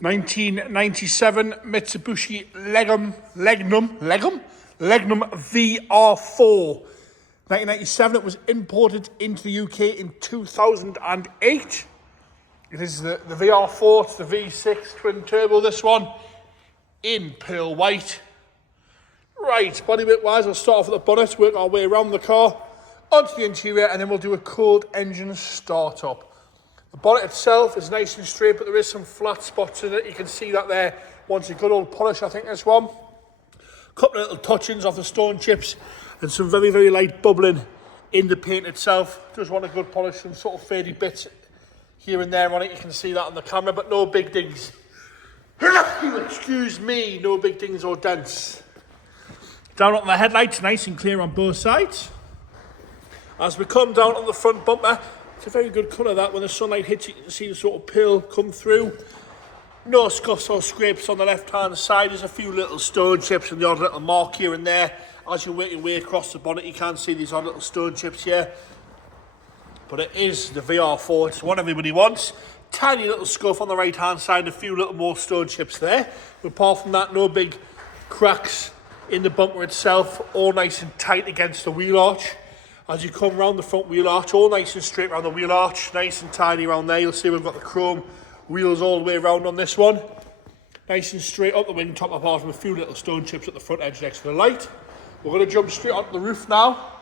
1997 Mitsubishi Legnum VR4. 1997, it was imported into the UK in 2008. It is the VR4, it's the V6 twin turbo, this one, in pearl white. Right, bodyweight wise, we'll start off with the bonnet, work our way around the car, onto the interior, and then we'll do a cold engine start-up. The bonnet itself is nice and straight, but there is some flat spots in it. You can see that there. Wants a good old polish, I think, this one. Couple of little touch-ins off the stone chips, and some very, very light bubbling in the paint itself. Just want a good polish, some sort of fadey bits here and there on it. You can see that on the camera, but no big dings. Excuse me, no big dings or dents. Down on the headlights, nice and clear on both sides. As we come down on the front bumper, it's a very good colour that. When the sunlight hits, you can see the sort of pearl come through. No scuffs or scrapes on the left-hand side. There's a few little stone chips and the odd little mark here and there. As you work your way across the bonnet, you can see these odd little stone chips here. But it is the VR4, it's what everybody wants. Tiny little scuff on the right-hand side, a few little more stone chips there. But apart from that, no big cracks in the bumper itself, all nice and tight against the wheel arch. As you come round the front wheel arch, all nice and straight around the wheel arch, nice and tidy around there. You'll see we've got the chrome wheels all the way around on this one. Nice and straight up the wing top, apart from a few little stone chips at the front edge next to the light. We're going to jump straight onto the roof now.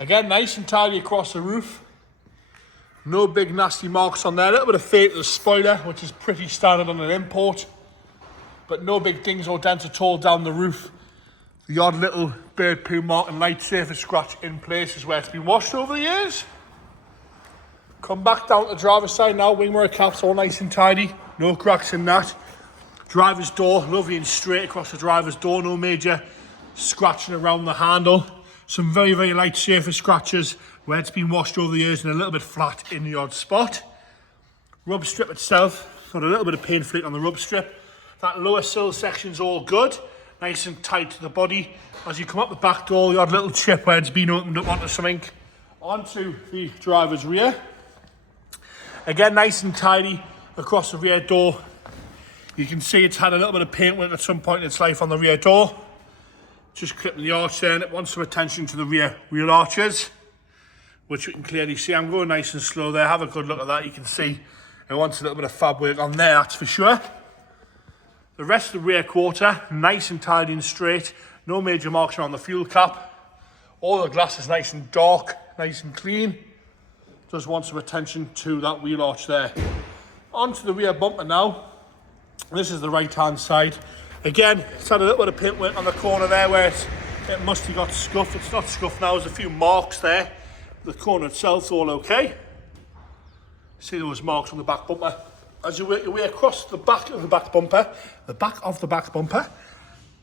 Again, nice and tidy across the roof. No big nasty marks on there. A little bit of fade to the spoiler, which is pretty standard on an import. But no big dings or dents at all down the roof. The odd little bird poo mark and light surface scratch in places where it's been washed over the years. Come back down to the driver's side now. Wing mirror caps all nice and tidy. No cracks in that. Driver's door, lovely and straight across the driver's door. No major scratching around the handle. Some very, very light surface scratches where it's been washed over the years and a little bit flat in the odd spot. Rub strip itself, got a little bit of paint flake on the rub strip. That lower sill section's all good. Nice and tight to the body. As you come up the back door, the odd little chip where it's been opened up onto something. Onto the driver's rear. Again, nice and tidy across the rear door. You can see it's had a little bit of paint work at some point in its life on the rear door. Just clipping the arch there, and it wants some attention to the rear wheel arches, which you can clearly see. I'm going nice and slow there. Have a good look at that. You can see it wants a little bit of fab work on there, that's for sure. The rest of the rear quarter, nice and tidy and straight. No major marks around the fuel cap. All the glass is nice and dark, nice and clean. Just want some attention to that wheel arch there. Onto the rear bumper now. This is the right-hand side. Again, it's had a little bit of paint work on the corner there where it must have got scuffed. It's not scuffed now, there's a few marks there. The corner itself's all okay. See those marks on the back bumper. As you work your way across the back of the back bumper, a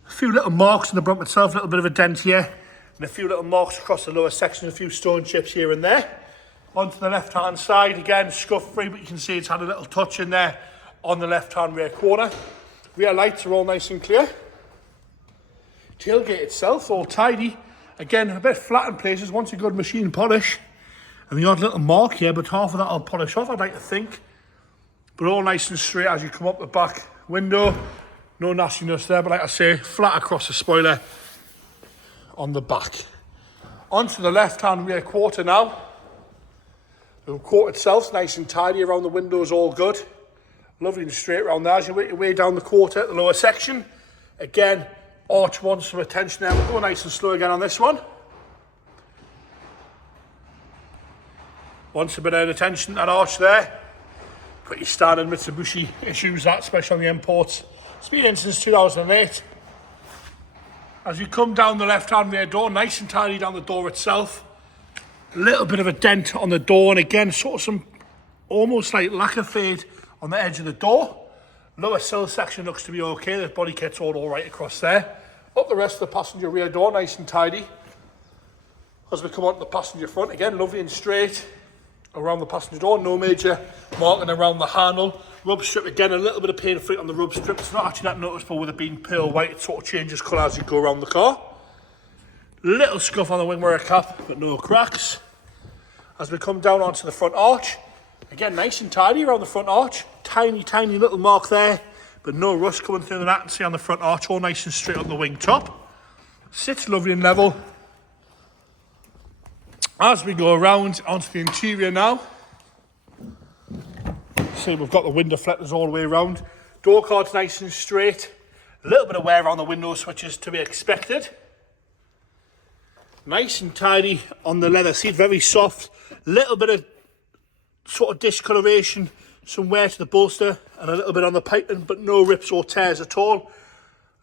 few little marks on the bumper itself, a little bit of a dent here, and a few little marks across the lower section, a few stone chips here and there. Onto the left-hand side, again, scuff-free, but you can see it's had a little touch in there on the left-hand rear corner. Rear lights are all nice and clear. Tailgate itself, all tidy. Again, a bit flat in places, wants a good machine polish. And the odd little mark here, but half of that I'll polish off, I'd like to think. But all nice and straight as you come up the back window. No nastiness there, but like I say, flat across the spoiler on the back. Onto the left-hand rear quarter now. The quarter itself's nice and tidy around the windows, all good. Lovely and straight around there. As you work your way down the quarter, the lower section. Again, arch wants some attention there. We'll go nice and slow again on this one. Wants a bit of attention, that arch there. Pretty standard Mitsubishi issues that, especially on the imports. It's been in since 2008. As you come down the left-hand rear door, nice and tidy down the door itself. A little bit of a dent on the door, and again, sort of some almost like lacquer fade on the edge of the door. Lower sill section looks to be okay. The body kit's all right across there. Up the rest of the passenger rear door, nice and tidy. As we come onto the passenger front, again, lovely and straight around the passenger door. No major marking around the handle. Rub strip, again, a little bit of paint flake on the rub strip. It's not actually that noticeable with it being pearl white. It sort of changes colour as you go around the car. Little scuff on the wing mirror cap, but no cracks. As we come down onto the front arch, Again, nice and tidy around the front arch. Tiny, tiny little mark there, but no rust coming through that. And see on the front arch, all nice and straight on the wing top. Sits lovely and level. As we go around onto the interior now, see we've got the window fletters all the way around. Door card's nice and straight. A little bit of wear around the window switches to be expected. Nice and tidy on the leather seat, very soft. Little bit of sort of discoloration, some wear to the bolster and a little bit on the piping, but no rips or tears at all.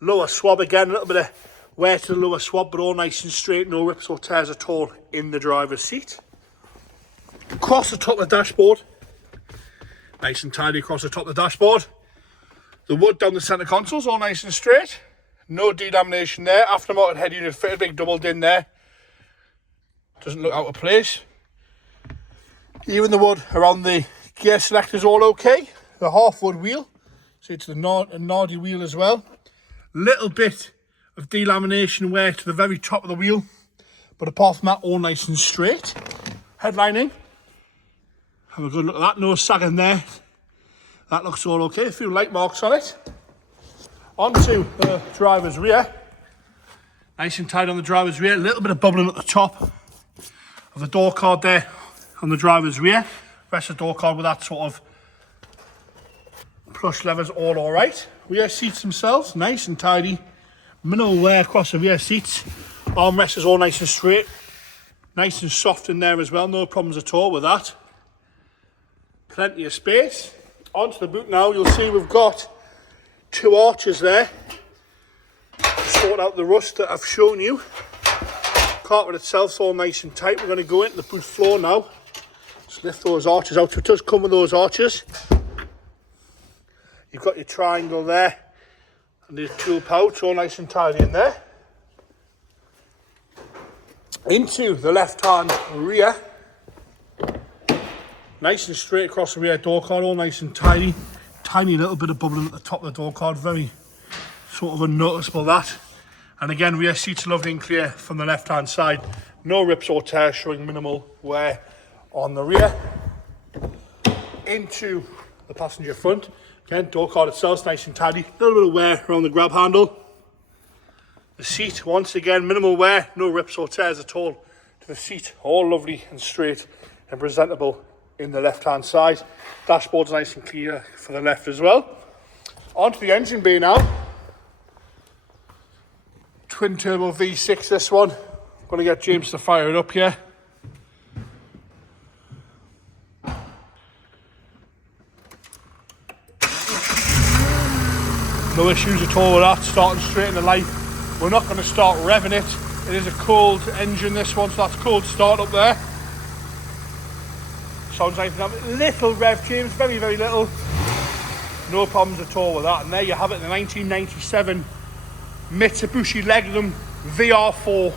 Lower swab again, a little bit of wear to the lower swab, but all nice and straight, no rips or tears at all in the driver's seat. Across the top of the dashboard, nice and tidy across the top of the dashboard. The wood down the centre console's all nice and straight. No delamination there. Aftermarket head unit fitted, big double din there. Doesn't look out of place. Even the wood around the gear selector's all okay. The half wood wheel, so it's the Nardi wheel as well. Little bit of delamination wear to the very top of the wheel, but apart from that, all nice and straight. Headlining, have a good look at that. No sagging there. That looks all okay. A few light marks on it. Onto the driver's rear. Nice and tight on the driver's rear. A little bit of bubbling at the top of the door card there on the driver's rear. Rest of the door card with that sort of plush levers, all alright. Rear seats themselves, nice and tidy. Minimal wear across the rear seats. Armrest is all nice and straight. Nice and soft in there as well. No problems at all with that. Plenty of space. Onto the boot now, you'll see we've got two arches there. Sort out the rust that I've shown you. Carpet itself's all nice and tight. We're going to go into the boot floor now. Just lift those arches out. So it does come with those arches. You've got your triangle there and the tool pouch, all nice and tidy in there. Into the left-hand rear. Nice and straight across the rear door card, all nice and tidy. Tiny little bit of bubbling at the top of the door card, very sort of unnoticeable that. And again, rear seats lovely and clear from the left-hand side. No rips or tears, showing minimal wear on the rear. Into the passenger front. Again, door card itself nice and tidy. A little bit of wear around the grab handle. The seat, once again, minimal wear, no rips or tears at all to the seat. All lovely and straight and presentable in the left-hand side. Dashboard's nice and clear for the left as well. Onto the engine bay now. Twin turbo V6 this one. I'm going to get James to fire it up here. No issues at all with that, starting straight into life. We're not going to start revving it. It is a cold engine this one, so that's cold start up there. Sounds like a little rev change, very, very little. No problems at all with that. And there you have it, the 1997 Mitsubishi Legnum VR4.